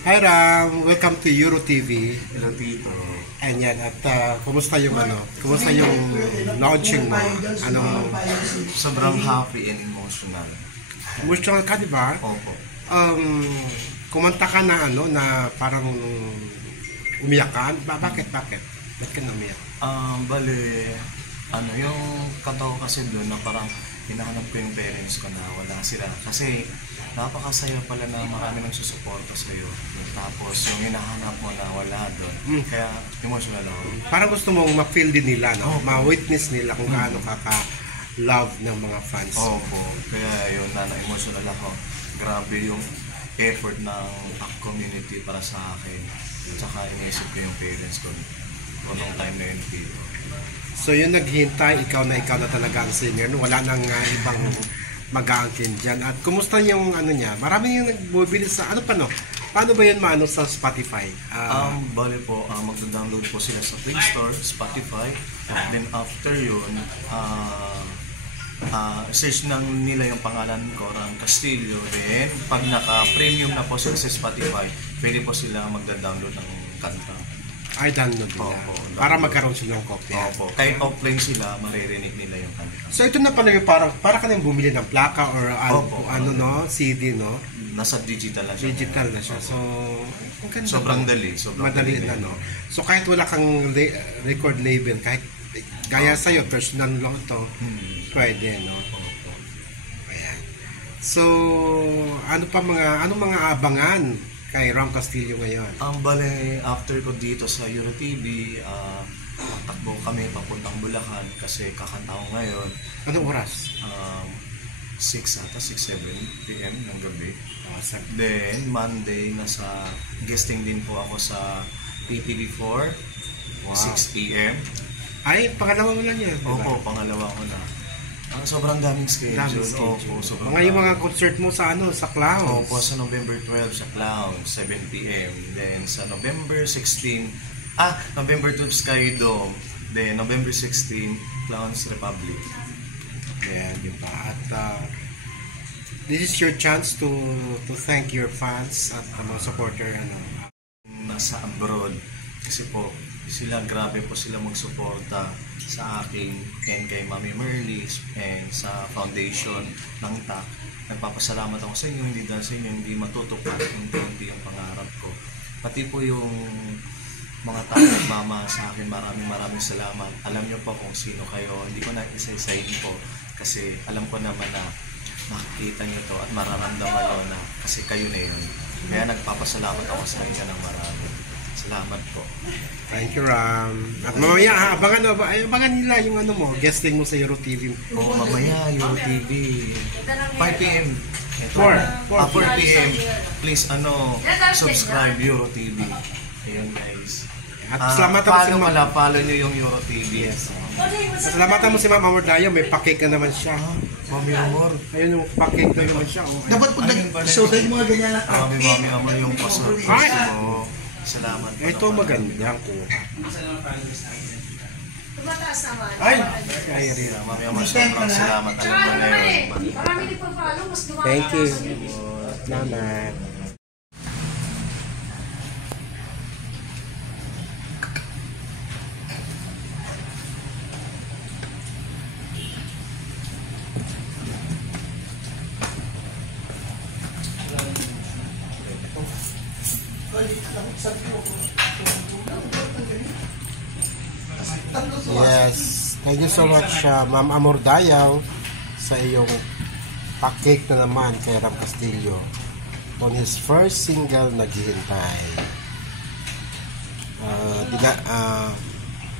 Hi Ram, welcome to Euro TV. Hello Tito. And yan, at kumusta yung kumusta yung launching mo? Sobrang happy and emotional. Emotional ka, di ba? Opo. Kumanta ka na na parang umiyak ka? Bakit? Ba't ka na umiyak? Bale, yung kanta ko kasi doon na parang hinahanap ko yung parents ko na wala sila. Kasi napakasaya pala na marami nang susuporta sa'yo. Tapos yung hinahanap mo na wala doon. Kaya emotional ako. Parang gusto mong ma-feel din nila, no? Ma-witness nila kung gaano ka-love ng mga fans. Opo. Kaya yun, na-emotional ako. Grabe yung effort ng community para sa akin. Tsaka inisip ko yung parents ko noong time na yun. So yun, naghintay, ikaw na talaga ang singer. Wala nang ibang mag-aangkin dyan. At kumusta yung niya? Marami yung nagbubili sa, paano ba yun maano sa Spotify? Bale po, magda-download po sila sa Play Store, Spotify. Then after yun, search nang nila yung pangalan ko, Ram Castillo. Then pag naka-premium na po sila sa Spotify, pwede po sila magda-download ng kanta. Ay, download nila. Para magkaroon silang kopya. Opo. Kahit offline sila, maririnig nila yung kanta. So ito na pala yung para ka nang bumili ng plaka or CD, no? Nasa digital na siya. Digital na siya. So, sobrang dali. Madali na, no? So kahit wala kang record label, kahit gaya sa'yo, personal lang ito, pwede, no? Ayan. So, anong mga abangan kay Ram Castillo ngayon? Bale, after ko dito sa Euro TV, takbo kami papuntang Bulacan kasi kakanta ko ngayon. Anong oras? 6 p.m. ng gabi. Awesome. Then, Monday, nasa guesting din po ako sa PTV4, 6 p.m. Ay, pangalawa mo lang yan. Opo, pangalawa ko na. Sobrang daming schedule. Opo, yung mga concert mo sa sa Clowns. Opo, sa November 12 sa Clowns, 7 p.m. Then sa November 16, November 12 Sky Dome. Then November 16, Clowns Republic. Ayan, di ba? At this is your chance to thank your fans at mga supporter. Nasa abroad. Kasi po, grabe po sila magsuporta sa akin and kay Mami Merlis and sa foundation ng TAC. Nagpapasalamat ako sa inyo, hindi dahil sa inyo hindi matutupad, hindi yung pangarap ko. Pati po yung mga tao nagmamahal sa akin, maraming salamat. Alam niyo po kung sino kayo, hindi ko na isa-isahin po kasi alam ko naman na makikita niyo to at mararamdaman ko na kasi kayo na yun. Kaya nagpapasalamat ako sa inyo ng marami. Salamat po. Thank you, Ram. At mamaya, abangan nila yung guesting mo sa Euro TV. Mamaya, Euro TV. 5 p.m. 4 p.m. Please, subscribe Euro TV. Ayun, guys. At salamatan mo follow nyo yung Euro TV. Yes. Salamatan mo si Ma'am Amor Dayo, may pa-cake na naman siya. Mami Amor. Ayun yung pa-cake na naman siya. Dapat po show yung mga ganyan na. Mami Amor yung pa-surprise mo. Salamat po. Ito maganda ko. Tumataas naman. Ay! Mami Amor, sobrang salamat. Marami din pang-follow, mas dumami. Thank you. Salamat. Yes, thank you so much Ma'am Amor Dayaw sa iyong pa-cake na naman kay Ram Castillo on his first single, Naghihintay.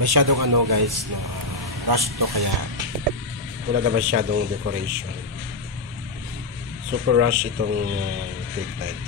Masyadong guys, rush to kaya wala na masyadong decoration. Super rush itong cake night.